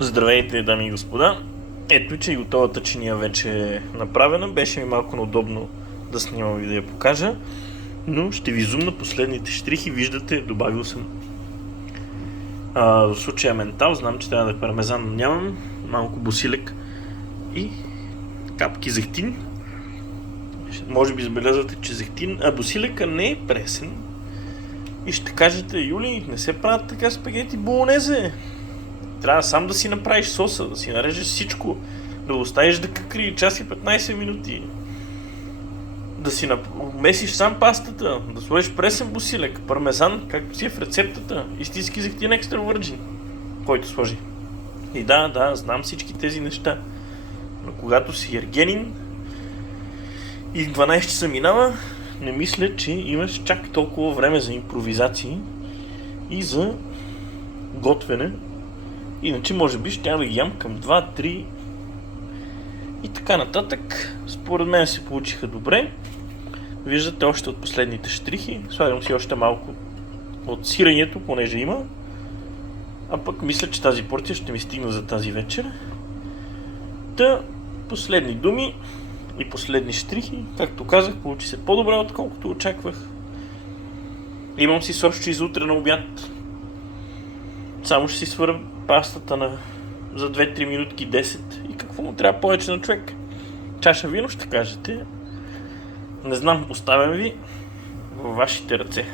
Здравейте, дами и господа! Ето, че и готовата чиния вече е направена. Беше ми малко неудобно да снимам и да я покажа, но ще ви зумна последните щрихи. Виждате, добавил съм в случая ментал. Знам, че трябва да е пармезан, но нямам. Малко босилек и капки зехтин. Може би забелязвате, че босилека не е пресен. И ще кажете: Юли, не се правят така спагети болонезе. Трябва сам да си направиш соса, да си нарежеш всичко, да го оставиш да какри час и 15 минути. Да си месиш сам пастата, да сложиш пресен босилек, пармезан, както си е в рецептата, истински зехтин екстра върджин, който сложи. И да, знам всички тези неща, но когато си ергенин и 12 часа минава, не мисля, че имаш чак толкова време за импровизации и за готвене. Иначе може би ще да ги ям към 2-3 и така нататък. Според мен се получиха добре. Виждате още от последните щрихи. Слагам си още малко от сиренето, понеже има. А пък мисля, че тази порция ще ми стигна за тази вечер. Последни думи и последни щрихи. Както казах, получи се по-добре, отколкото очаквах. Имам си сорчи за утре на обяд. Само ще си свъря пастата за 2-3 минутки 10. И какво му трябва повече на човек? Чаша вино ще кажете. Не знам, оставям ви във вашите ръце.